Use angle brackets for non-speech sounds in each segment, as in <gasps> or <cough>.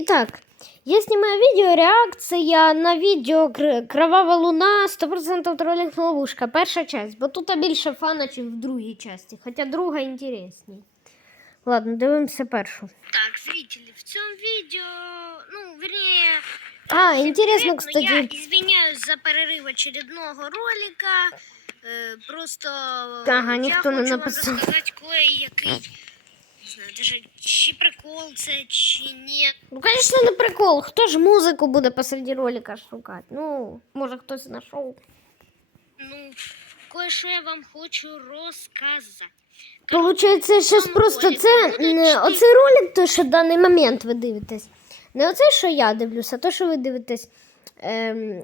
Итак, я снимаю видео, реакція на відео Кр- Кровава Луна 100% тролінг ловушка. Перша часть, бо тут більше фана, ніж в другій часті. Хоча друга інтересній. Ладно, дивимося першу. Так, зрители, в цьому відео, ну, вернее, А, інтересно, конкретно кстати. я извиняюсь за перерыв очередного ролика. Е, просто Ага, я ніхто не хочу написав. вам розказати кое-який, не знаю, даже чи прикол це, чи ні. Ну, звісно, не прикол. Хто ж музику буде посеред ролика шукати? Ну, може хтось знайшов. Ну, кое-що я вам хочу розказати. Получається, зараз просто це не оцей ролик, то що в даний момент ви дивитесь. Не оце, що я дивлюся, а то, що ви дивитесь. Ем,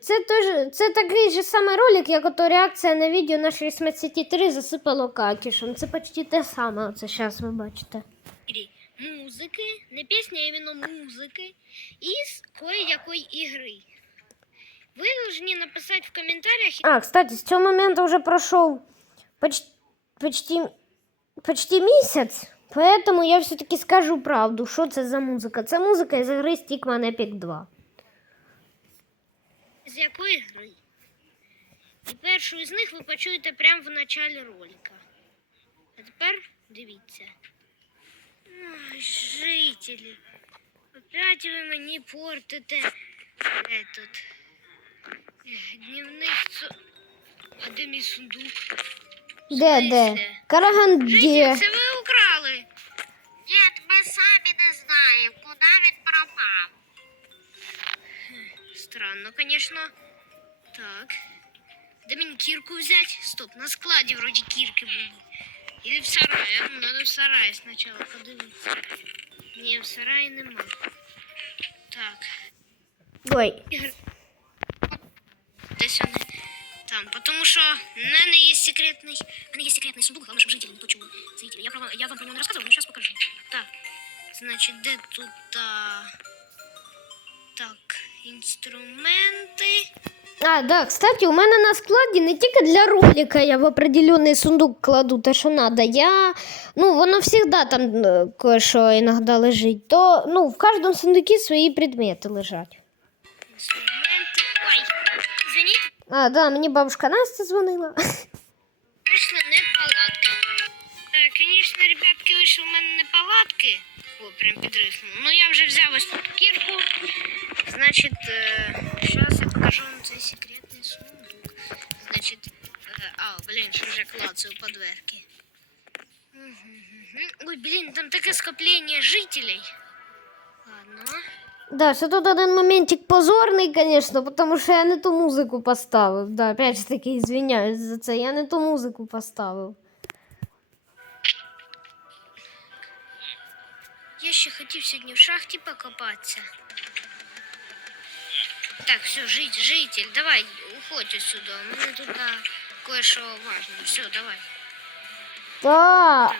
це, теж, це такий же самий ролик, як ото реакція на відео на 63 засипало какішем. Це почти те саме, оце зараз ви бачите. музики, не пісні, а іменно музики, із кое-якої ігри. Ви повинні написати в коментарях, А, кстати, з цього моменту вже пройшов почти, почти, почти місяць, поэтому я все-таки скажу правду, що це за музика. Це музика із гри Stickman Epic 2. З якої гри. І першу із них ви почуєте прямо в началі ролика. А тепер дивіться. Ой, жителі. Опять ви мені портите этот ех, дневник. цо- А де мій сундук? Де, де? Караганде. це ви украли. Ні, ми самі не знаємо, куди він пропав. Странно, конечно. Так. Да мені кирку взять? Стоп, на складі вроді кирки будуть. Или в сарае. Ну, надо в сарае сначала подивитися. Ні, в сараї нема. Так. Ой, Десь вони там. Потому що в мене є секретний. В мене є секретний сундук, главное, щоб жителі не почули. Зрителі. Я, про, я вам про нього не розказував, но зараз покажу. Так. Значить, де тут. А... Так, Інструменти. А, да, кстати, у мене на складі не тільки для ролика я в определенний сундук кладу те, що надо. Я, ну, воно завжди там е, кое-що іноді лежить. То, ну, в кожному сундукі свої предмети лежать. Інструменти. Ой, извините, А, да, мені бабушка Настя дзвонила. вийшли неполадки. Е, Звісно, ребятки, вийшли в мене неполадки. О, прям підриснуло. Ну я вже взяв ось тут кірку. Значить, зараз я покажу вам цей секретний сундук. Значить, е, а, блін, що ж я клацаю по дверки. Мгм-гм-гм. Ой, блін, там таке скоплення жителей. Ладно. Да, що тут один моментик позорний, звісно, тому що я не ту музику поставив. Да, опять ж таки, звиняюсь за це, я не ту музику поставив. Я ще хотів сьогодні в шахті покопатися. Так, все, жить, житель, давай, уходь отсюда. У мене тут а, кое-що важне. Все, давай. Та,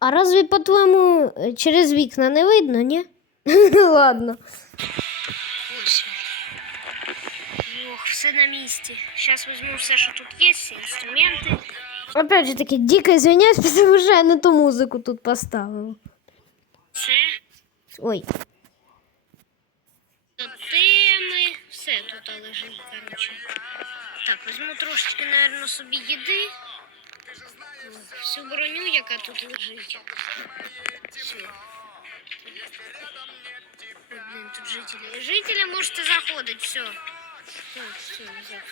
а разве, по-твоєму, е, через вікна не видно, ні? <laughs> Ладно. Ось. він. Ох, все на місці. Зараз візьму все, що тут є, всі інструменти. Опять же таки, дико извиняюсь, потому <laughs> що я не ту музику тут поставив. Це Ой. теми. Все тут лежить, коротше. Так, візьму трошечки, напевно, собі їди. Всю броню, яка тут лежить. Все. Ой, блин, тут жители. Жители можете заходить, все. Так, все, взяв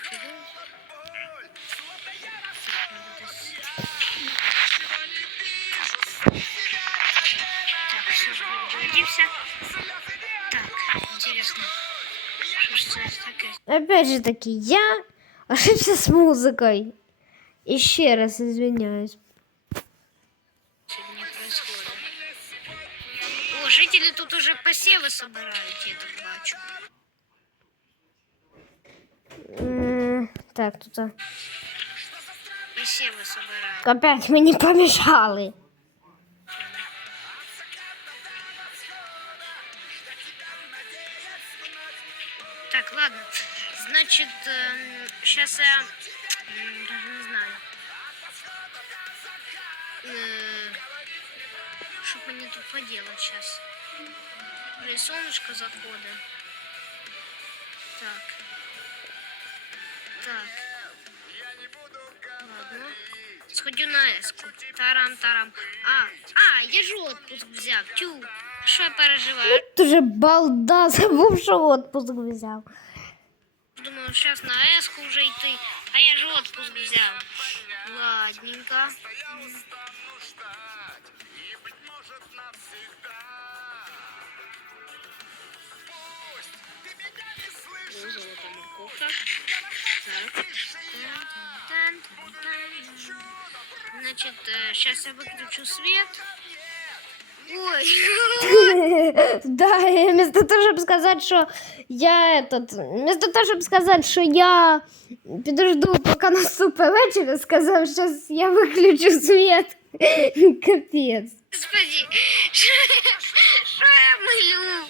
Перегородився. Так, интересно. Что ж? Опять же таки, я ошибся с музыкой. Еще раз извиняюсь. О, жители тут уже посевы собирают, я так бачу. Так, тут а, Посевы собирают. опять мені помішали. Так, Значит, сейчас я м, даже не знаю. Э, Что мне тут поделать сейчас? І сонечко заходить. Так. Так. Ладно. Сходю на еску. Тарам-тарам. А, а, я ж отпуск взяв. Тю. Що я переживаю? Дуже балда, забув, що отпуск взяв. Думаю, сейчас на еску вже йти. А я ж отпуск взяв. Ладненько. Ну, золота морковка. Значит, сейчас я выключу свет. <laughs> Да, вместо того, чтобы сказать, что я этот, вместо того, чтобы сказать, что я подожду, пока наступит вечер, сказал, сейчас я выключу свет. <laughs> Капец. господи, що я, милю?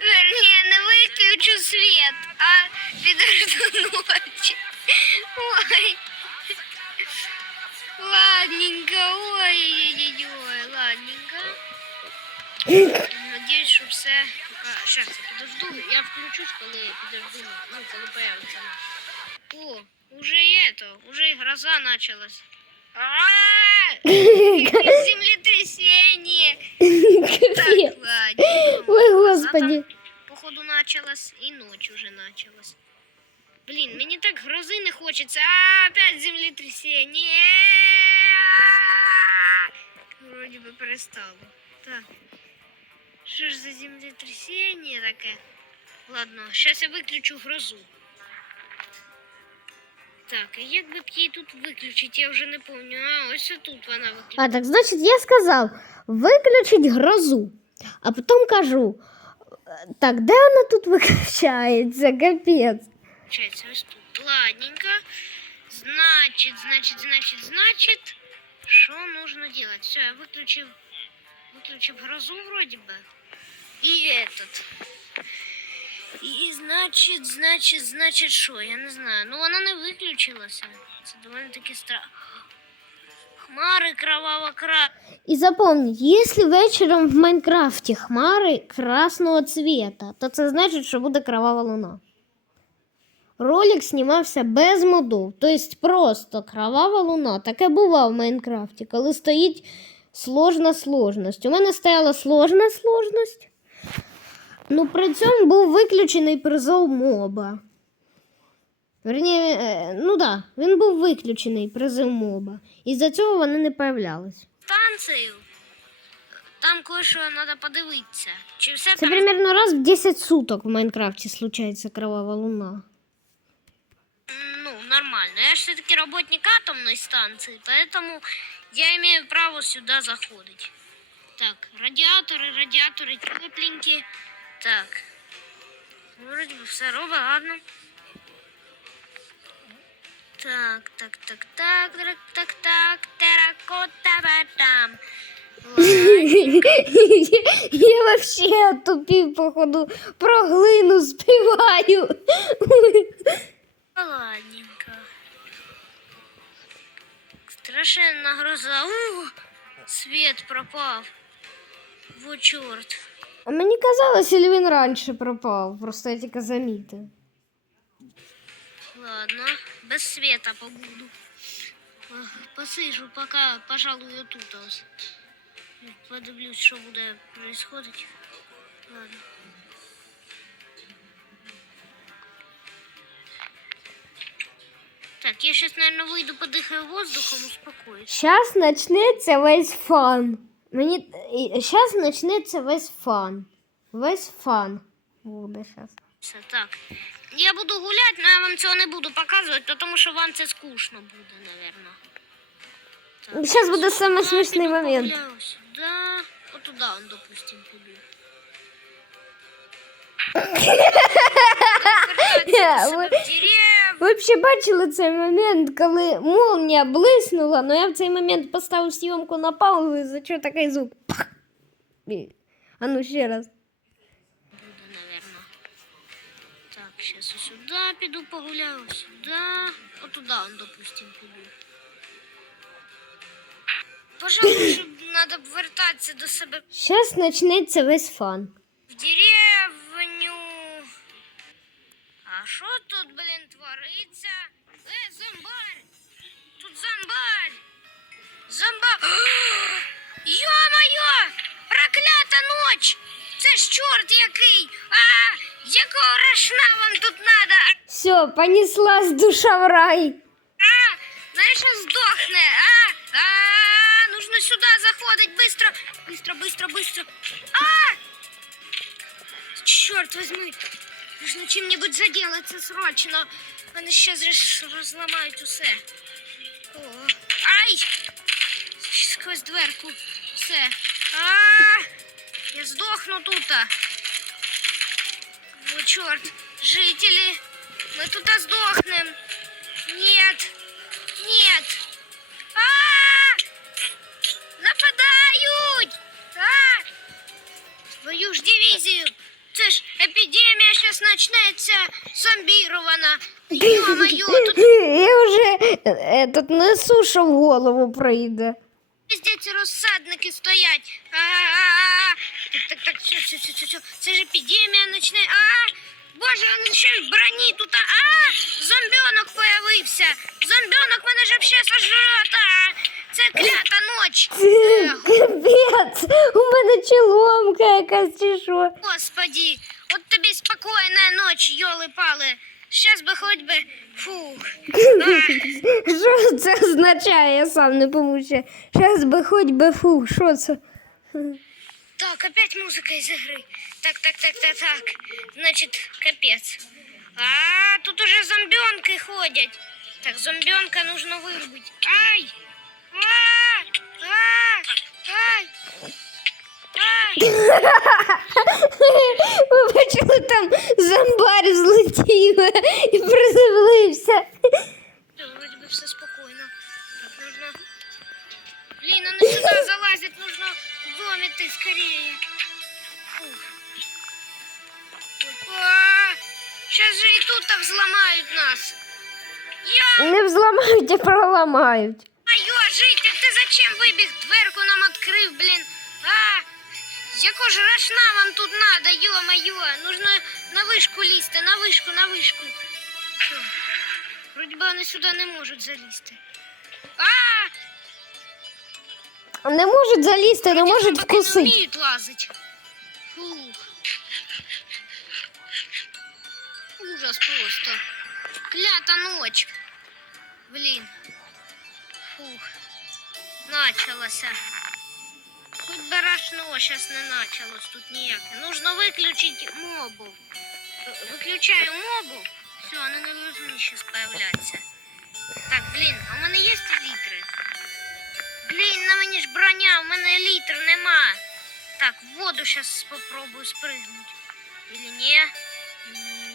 Вернее, не виключу свет, а підожду ночі. Ой. Ладненько, ой-ой-ой, ладненько. Надіюсь, що все. Зараз я підожду. Я включусь, коли підожду, ну, коли появиться. О, уже и это, уже и гроза началась. А, Землетрясение. Капец. Так, ладно. Ой, господи. Походу началось и ночь уже началась. Блин, мне так грозы не хочется. А, опять землетрясение. Вроде бы перестало. Так. Что ж за землетрясение такое? Ладно, сейчас я выключу грозу. Так, а як би б її тут виключити, я вже не пам'ятаю. А, ось тут вона виключена. А, так значит, я сказал, выключить грозу. А потом кажу, «Э, так, де вона тут виключається? Капець. Получается, ось тут. Ладненько. Значит, значит, значит, значит, что нужно делать? Все, я выключил, выключил грозу вроде бы. И этот. И значит, значит, значит, що? Я не знаю. Ну вона не виключилася. Це доволі таки страшно. Хмари кроваво кра. И запомнить, если вечером в Майнкрафте хмари красного цвета, то це значить, що буде кровава луна. Ролик знімався без модов, тобто просто кровава луна. Таке буває в Майнкрафті, коли стоїть сложна сложність. У мене стояла сложна сложність. Ну, при цьому був виключений призов моба. Верні, е, ну так, да, він був виключений призив моба. І за цього вони не появлялись. станцію. Там кое-що треба подивитися. Чи все Це пере- примерно раз в 10 суток в Майнкрафте случается кровавая луна. Нормально. Я же все-таки работник атомной станции, поэтому я имею право сюда заходить. Так, радиаторы, радиаторы тепленькие. Так. Вроде бы все робо, ладно. Так, так, так, так, так, так, так, терракота батам. <laughs> Я вообще отупів, походу, про глину співаю. Ладненько. Страшенна гроза. Ух, свет пропав. Во чорт. А мені казалось, или він раніше пропав, просто я тільки замітив. Ладно, без света побуду. Ах, Посижу пока, пожалуй, отут ось. Подивлюсь, що буде происходить. Ладно. Так, я сейчас, наверное, выйду, подыхаю воздухом, успокоюсь. Сейчас почнеться весь фан. Мені... Сейчас почнеться весь фан. Весь фан буде зараз. Все, так. Я буду гуляти, але я вам цього не буду показувати, тому що вам це скучно буде. Так. Зараз буде самий смішний момент. Сюди. От туди, он, допустим, <laughs> в дерев. Ви б ще бачили цей момент, коли молнія блиснула, але я в цей момент поставив зйомку на паузу, і за чого такий звук. Пах! І- А ну ще раз. Буде, напевно. Так, зараз сюди піду погуляю, сюди. От туди, он, допустим, піду. Пожалуй, щоб треба б вертатися до себе Зараз почнеться весь фан. в деревню. А що тут, блін, твориться? Е, зомбарь! Тут зомбарь! Зомбар! Йо-моє! <gasps> Проклята ноч! Це ж чорт який! А, якого рашна вам тут надо? Все, понеслась душа в рай. А, знаєш, що здохне, а? А, нужно сюди заходить, быстро, быстро, быстро, быстро. А! Черт возьми, Нужно чим-нибудь заделаться срочно. Вони зреш розламають усе. О, ай! Сквозь дверку. Все. А! Я здохну тут. О, черт. Жители, мы тут сдохнем. Нет. Нет. А! Нападают! А! Твою ж дивізію! Це ж епідемія зараз почнеться зомбірована. Йо-моє, тут Я вже е, тут несу, що в голову прийде. везде ці розсадники стоять. А-а-а. Так, так, так, все, все, все, все, все. Це ж епідемія почне. А! Боже, він ще й в броні тут. А! Зомбіонок появився. Зомбіонок мене ж вообще сожрет. А! Це клята ноч. Ех. Капець, у мене чоломка якась чи що. Господи, от тобі спокійна ніч, йоли-пали. Щас би хоч би. Фух. А, <laughs> Що це означає? Я сам не пойму ще. Щас би хоч би фу, що це? так, опять музика из игры. Так, так, так, так, так. Значит, капец. А, тут уже зомбионки ходят. Так, зомбионка нужно вырубить. Ай! Ви бачили, там зомбар злетів і приземлився. Да, вроде бы все спокойно. Так, нужно... Блин, она сюда залазит, нужно доме ты скорее. Сейчас же и тут взломают нас. Я Не взламають, а проламають. Майо, житель, ти зачем вибіг? Дверку нам відкрив, блін. А, яко ж рашна вам тут надо, йо-майо. Нужно на вишку лізти, на вишку, на вишку. Що? Вроді би вони сюди не можуть залізти. А, Не можуть залізти, не можуть собаки не вкусити. вміють лазити. Фух. Ужас просто. Клята ночь. Блін. Фух. Началося. Хоть би рашно сейчас не началось тут ніяке. Нужно виключити мобу. Виключаю мобу. Все, вони не должны сейчас появляться. Так, блін, а в мене є літри? Блін, на мені ж броня, у мене літр нема. Так, в воду сейчас попробую спрыгнуть. Или не?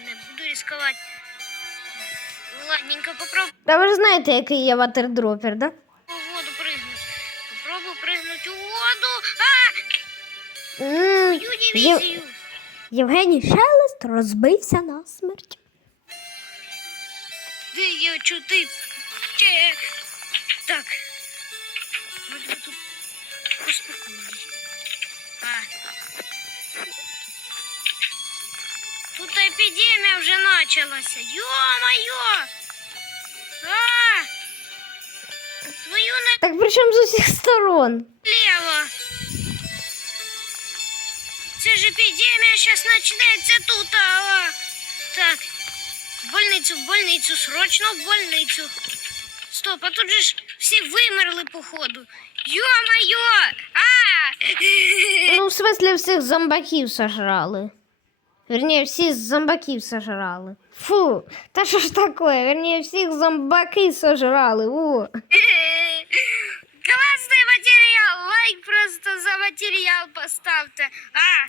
Не буду рисковать. Ладненько, попробую Та ви ж знаєте, який є ватердропер, да? М, Мою дивізію. Євгеній Шелест розбився на смерть. Де я чути? Че? Так. Вроде би тут поспокійніше. А. Тут епідемія вже почалася. Йо-моє! А! Твою Так причому з усіх сторон. налево. Це ж епідемія зараз почнеться тут. А. Так. В больницю, в больницю, срочно в больницю. Стоп, а тут же ж всі вимерли, походу. Йо-моє! А! Ну, в смислі, всіх зомбаків сожрали. Верніше, всі зомбаків сожрали. Фу, та що ж таке? Верніше, всіх зомбаки сожрали. О. Классный материал! Лайк просто за материал поставте. А,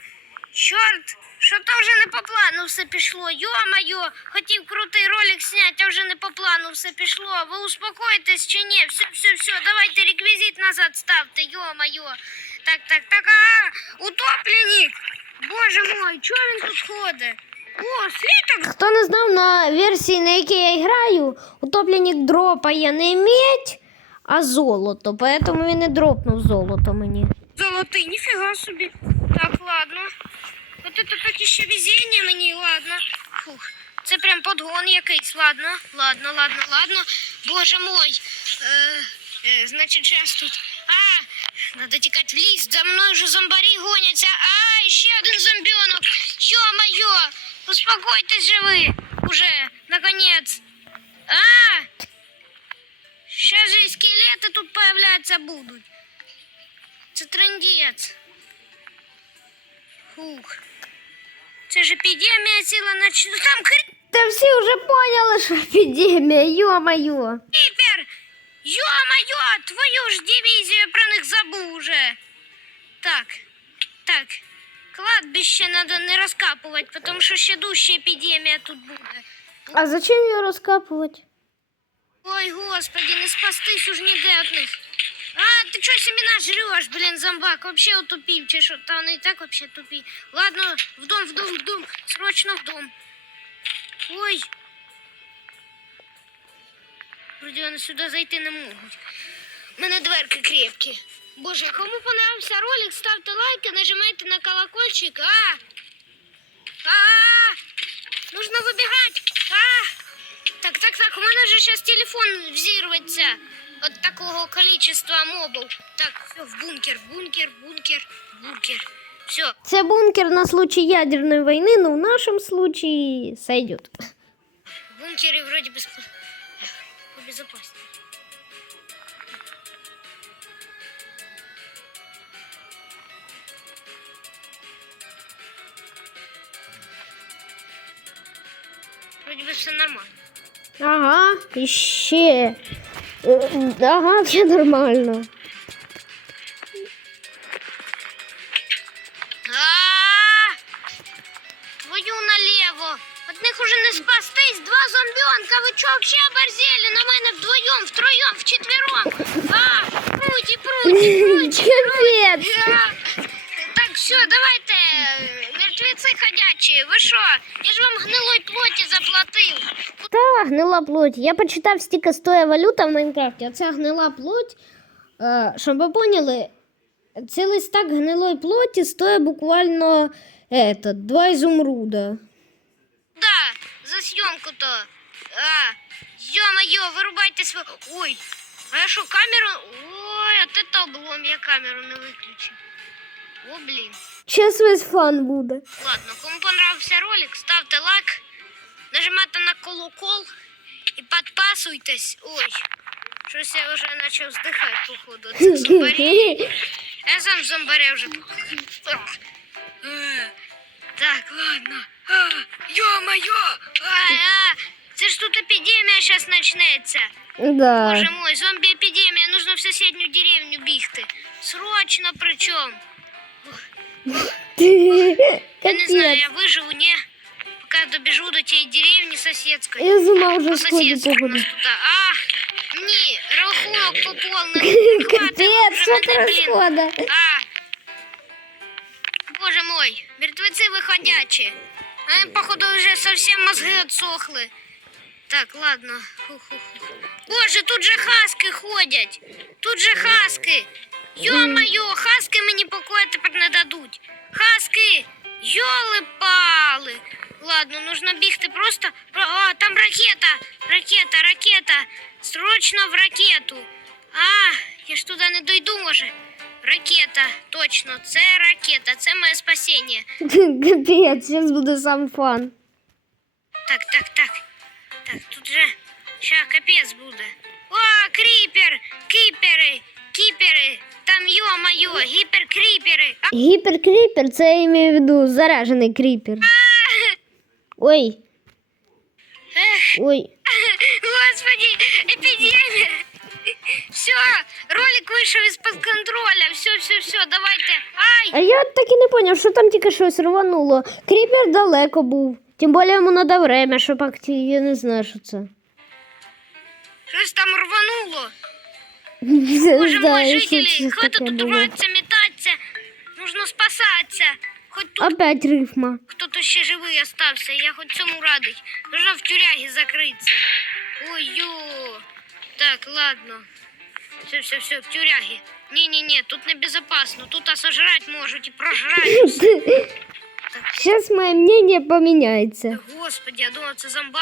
Чорт, що то вже не по плану все пішло. Йо-моє, хотів крутий ролик зняти, а вже не по плану все пішло. Ви успокоїтесь чи ні? Все, все, все, давайте реквізит назад ставте, йо-моє. Так, так, так, а, утопленник! Боже мой, чого він тут ходить? О, світок! Хто не знав, на версії, на якій я граю, утопленник дропає не медь, а золото. Поэтому він і дропнув золото мені. Золотий, ніфіга собі. Так, ладно. От это так іще везіння мені, ладно. Фух. Це прям подгон якийсь. Ладно, ладно, ладно, ладно. Боже мой. Е, е, значить, зараз тут. А, надо тікати в ліс. За мною вже зомбарі гоняться. А, ще один зомбіонок. Ё-моё. Успокойтесь же ви. Уже, наконец. А! Сейчас же и скелеты тут появляться будут. Це трендець. Фух. Це ж епідемія ціла нач... Ну, Там Та всі вже поняли, що епідемія, йо-моє. кріпер! Йо-моє, твою ж дивізію про них забув уже. Так, так. Кладбище треба не розкапувати, тому що ще дужча епідемія тут буде. А зачем його розкапувати? Ой, господи, не спастись уж ніде от них. А, ты что семена жрешь, блин, зомбак? Вообще утупил, че что? Да он и так вообще тупи. Ладно, в дом, в дом, в дом. Срочно в дом. Ой. Вроде вони сюди зайти не можуть. У мене дверки крепкі. Боже, а кому понравився ролик, ставте лайки, нажимайте на колокольчик. А! А! Нужно выбегать. А! Так, так, так, у мене же сейчас телефон взірветься от такого количества мобов. Так, все, в бункер, в бункер, в бункер, в бункер. Все, Це бункер на случай ядерної війни, но в нашому случае сойдет. в бункере вроде бы спо- Вроде бы все нормально. Ага, і ще. Е, Ага, <laughs> все нормально. А! Твою налево. От них уже не спастись. Два зомбіонка. Ви чо вообще оборзели? На мене вдвоєм, втроєм, вчетвером. А! Пруті, пруті, <laughs> пруті. Капець. А! Так, все, давайте. Мертвеці ходячі. Ви що? Я ж вам гнилой плоті заплатив. Та, гнила плоть. Я почитав стільки стоя валюта в Майнкрафті, а це гнила плоть. Е, щоб ви поняли, цей листак гнилої плоті стоїть буквально это, два ізумруда. Да, за съемку-то. А, ё-моё, вырубайте свой... Ой, а я что, камеру... Ой, от это облом, я камеру не выключил. О, блин. Щас весь фан буде. Ладно, кому понравился ролик, ставьте лайк, нажимайте на колокол и подписывайтесь. Ой, щось я уже начал вздыхать, походу. Це зомбарі. <laughs> Я сам в зомбаря уже... <laughs> Ах. Е, Так, ладно. А, Ё-моё! А, а, Це ж тут епідемія зараз почнеться. Да. Боже мой, зомбі-епідемія, нужно в сусідню деревню бігти. Срочно причому. Я не знаю, Капець. я выживу, не. Пока добежу до тієї деревні сусідської. Я з ума вже По сходу сусідству у походу. нас тут. А, ні, рахунок поповнений. <laughs> Капець, що Хватить вже це мене, блін. розхода? А! Боже мой, мертвецы выходячие. А им, походу, уже совсем мозги отсохли. Так, ладно. Фу-ху-ху. Боже, тут же хаски ходять. Тут же хаски. Йо-моє, хаски мені покоя тепер не дадуть. Хаски! Йоли-пали! Ладно, нужно бігти просто. Про- А, там ракета! Ракета, ракета! Срочно в ракету! А, я ж туди не дойду, може. Ракета, точно, це ракета, це моє спасіння. <laughs> Капець, зараз буде сам фан. Так, так, так. Так, тут же ща капець буде. О, кріпер! Кіпери! Кіпери! Там йо-моє, гіперкріпери! А, Гіперкріпер, це я маю в виду заряжений кріпер. Ой, ой. <laughs> Господи, епідемія! Все, ролик вийшов із-під контроля. Все, все, все, давайте. Ай! А я так і не поняв, що там тільки щось рвануло. Кріпер далеко був. Тим більше йому треба время, щоб акті... Я не знаю, що це. Щось там рвануло. <laughs> Не Боже мой, знаю, що жителі, це хватит таке тут було. рватися, метатися. Нужно спасатися. Хоч тут Опять рифма. хто-то ще живий остався, я хоч цьому радий. Нужно в тюрягі закритися. Ой-ё. Так, ладно. Все, все, все, в тюряги. Не-не-не, тут небезопасно. Тут сожрать можуть і прожрать. <laughs> Сейчас моє мнение поменяется. Господи, я думав, це зомба.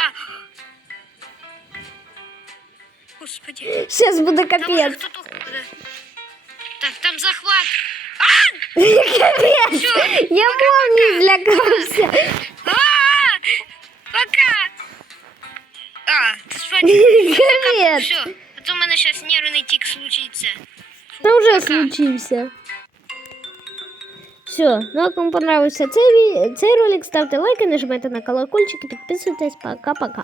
Господи. Сейчас Там уже капец. ходить. Так, там захват. Капец. Всё, Я помню, злякався. А, Пока. А, ти спать. <laughs> Капец. Все, а у зараз нервний тік случиться. Фу, Та вже пока. случився. Все, ну а кому понравився цей, ві- цей ролик, ставте лайки, нажимайте на колокольчик і підписуйтесь. Пока-пока.